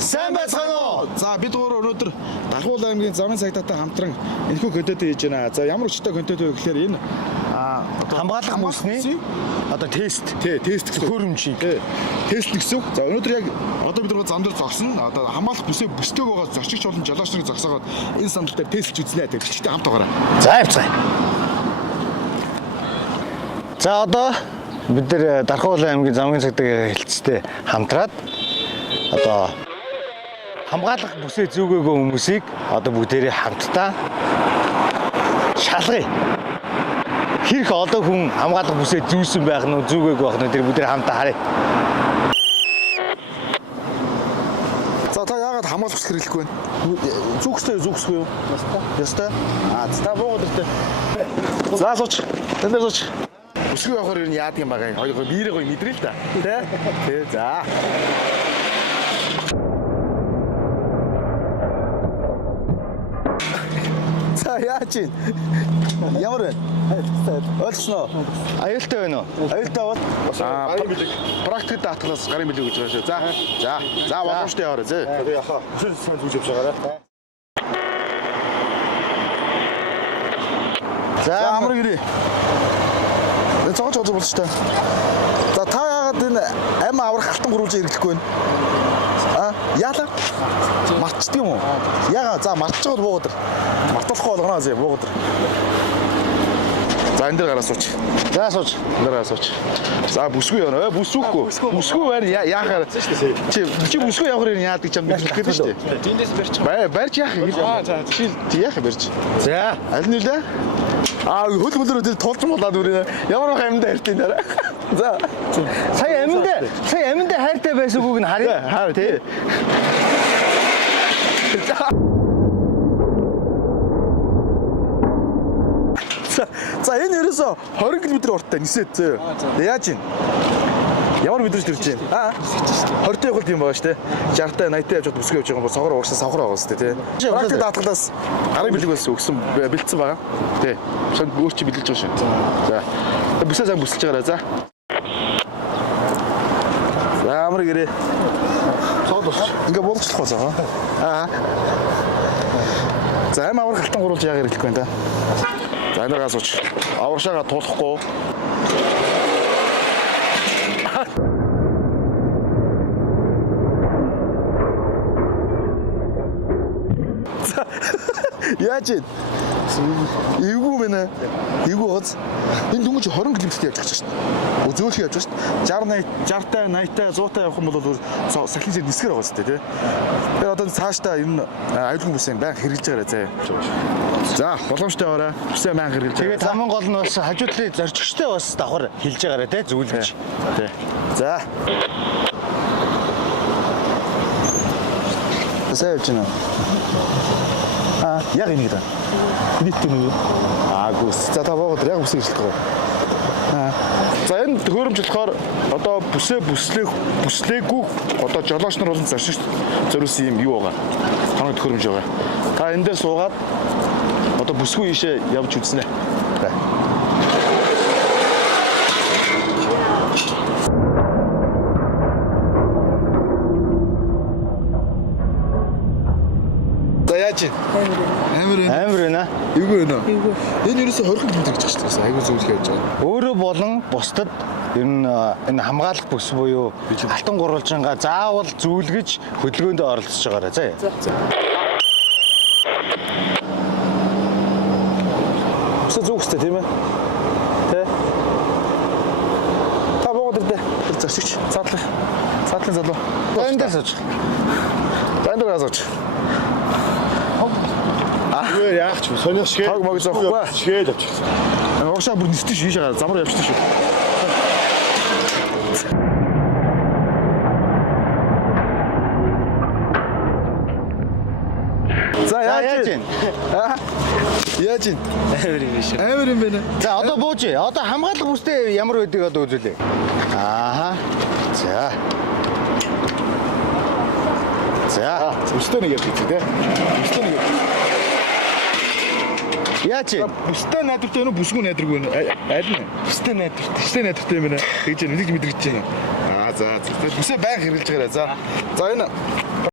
Сайн байцгаана уу? За бид гурав өнөөдөр Дархуул аймгийн замын цагдаатай хамтран энэхүү контент хийж байна. За ямар өчтэй контент вэ гэхээр энэ хамгаалах мөсний одоо тест гэсэн хөрөмжийг тест гэсэн. За өнөөдөр яг одоо бид гурав зам дээр зогсно. Одоо хамгаалах бүсээ бүстэйг байгаа зорчигч болон жолооч нарыг зогсоогоод энэ сандал дээр тестж үзнэ. Тэгээд бичгтээ хамт байгаарай. За явцгаая. За одоо бид нэр Дархуул аймгийн замын цагдаагийн хэлцтэй хамтраад одоо хамгаалах бүсээ зүгээгүй хүмүүсийг одоо бүгдээрээ хамтдаа шалгая. Хэрэг одоо хүн хамгаалах бүсээ зүүсэн байх нь зүгээгүй байх нь тэр бүгдээрээ хамтдаа харъя. За та яагаад хамгаалах бүс хэрэглэхгүй вэ? Зүгсгүй юу? Ястай. За буугаад иртээ. За сууч. Тэнд дээр сууч. Бүсгүй явахаар юу яадаг юм байгаа. Хоёр биерээ гоё мэдрээ л та. Тэ. За. За яаж ийн? Ямар вэ? Ойлгосноо? Аюултай байна уу? Аюултай бол практикт даатгалаас гарын билүү гэж байгаа шүү. За боломжтой яваарай зэ. Тэгээ яхаа. Өсөл сайн зүгж явж байгаарай. За амар гэрээ. Энэ цогц болж болж та. За та яагаад энэ амь аврах алтан гурвалж хэрэглэхгүй вэ? Яалаа? Мартчих юм уу? Яагаад за мартчиход буугаад ир. Мартуулахгүй болгоно зэ буугаад ир. За энэ дээр гараа сууч. За сууч. Энэ дээр гараа сууч. За бүсгүй яваа. Бүсүүхгүй. Бүсгүй байна. Яахаар чи бүсгүй явахаар яадаг ч юм хэлэх гээд шүү дээ. Тэндээс барьч. Барьч яах юм. За яах барьч. За аль нь үлээ? Хөл мөлрөө тэр тулж болоод үрээ. Ямар их амьд хайртай нэрэ. За. Сая амьд хайртай байсагүйг нь харъя. Хаа тий. За энэ ерөөсө 20 км урттай нисээд зөө. Яаж ийн? Ямар мэдрэмж төрж байна? 20 явах юм байгаа шүү дээ. 60-та 80-та явж бүсгүй явж байгаа бол цогоор уурсан савхар байгаа шүү дээ тий. Практик даатгалаас гарын бэлэг болсон өгсөн бэлдсэн байгаа. Тий. Шууд өөр чи бэлдэж байгаа шүү. За. Бүсээ сайн бүсэлж байгаарай за. За амар гэрээ. Цогод босч. Ингээ буулгачлах болоо. За амь аврах алтан гурвалж яагаар хэлэхгүй байна та. За энэ газ ууч. Аврашаага туулахгүй. Яаж ийн? Эвгүй мэнэ. Эвгүй гоц. Энэ дүнгийн 20 км-т явж байгаа шүү дээ. Зөөлхий явж байгаа шүү дээ. 60-та, 80-та, 100-та явах юм бол сахилын зэрэг нисгэр байгаа шүү дээ, тий. Тэгэхээр одоо цаашдаа энэ аюулгүй бүсээ баян хэрэгжилж байгаарай зэ. За, боломжтой яваарай. Бүсээ баян хэрэгжилж. Тэгээд хамгийн гол нь бас хажуудлын зорчигчтой бас давхар хэлж байгаарай тий зөвлөж. Тий. За. Сайн явж байна. Яг энийг даа. Нийт юм уу? Гүс. За та богод яг бүсээ хэлэх гоо. За энэ хөрөмж болохоор одоо бүсээ бүслээгүй одоо жолооч нар болон зорчигч зориулсан юм юу байгаа. Танай хөрөмж байгаа. Та энэ дээр суугаад одоо бүсгүй ийшээ явж үзнэ. За яаж ийн? Амар байна. Эвгүй байна. Энэ ерөөсө 20 км гэж байна шүү дээ. Айгуу зөвлөх явж байгаа. Өөрөө болон бусдад ер нь энэ хамгаалах бүс буюу алтан гурвалжингаа заавал зөвлөж хөдөлгөөнд оролцож байгаарай заа. Бүсээ зүгстэй тийм ээ. Тэ. Та богод ирдэ. Тэр зорчигч. Саадлын залуу. Энэ дээр сууч. За энэ дээр сууч. Зүгээр яах ч сониох шиг. Таг мог зоохгүй. Шигээд авчих. Уушаа бүр нисдэж шийж байгаа. Замруу явчихсан шүү. За яаж ийн? Яаж ийн? Амар юм биш. Амар юм байна. За одоо бууж. Одоо хамгаалах бүстэй ямар байдгийг одоо үзүүлээ. За. За, бүстэй нэг явчих тий. Бүстэй нэг явчих. Яаж вэ? Бүстэй найдвартай байна уу? Бүсгүй найдваргүй байна уу? Аль нь? Бүстэй найдвартай. Бүстэй найдвартай юм байна. Тэгж нэг мэдрэгдэж байна. За. Бүсээ байнга хэрэглэж байгаарай. За энэ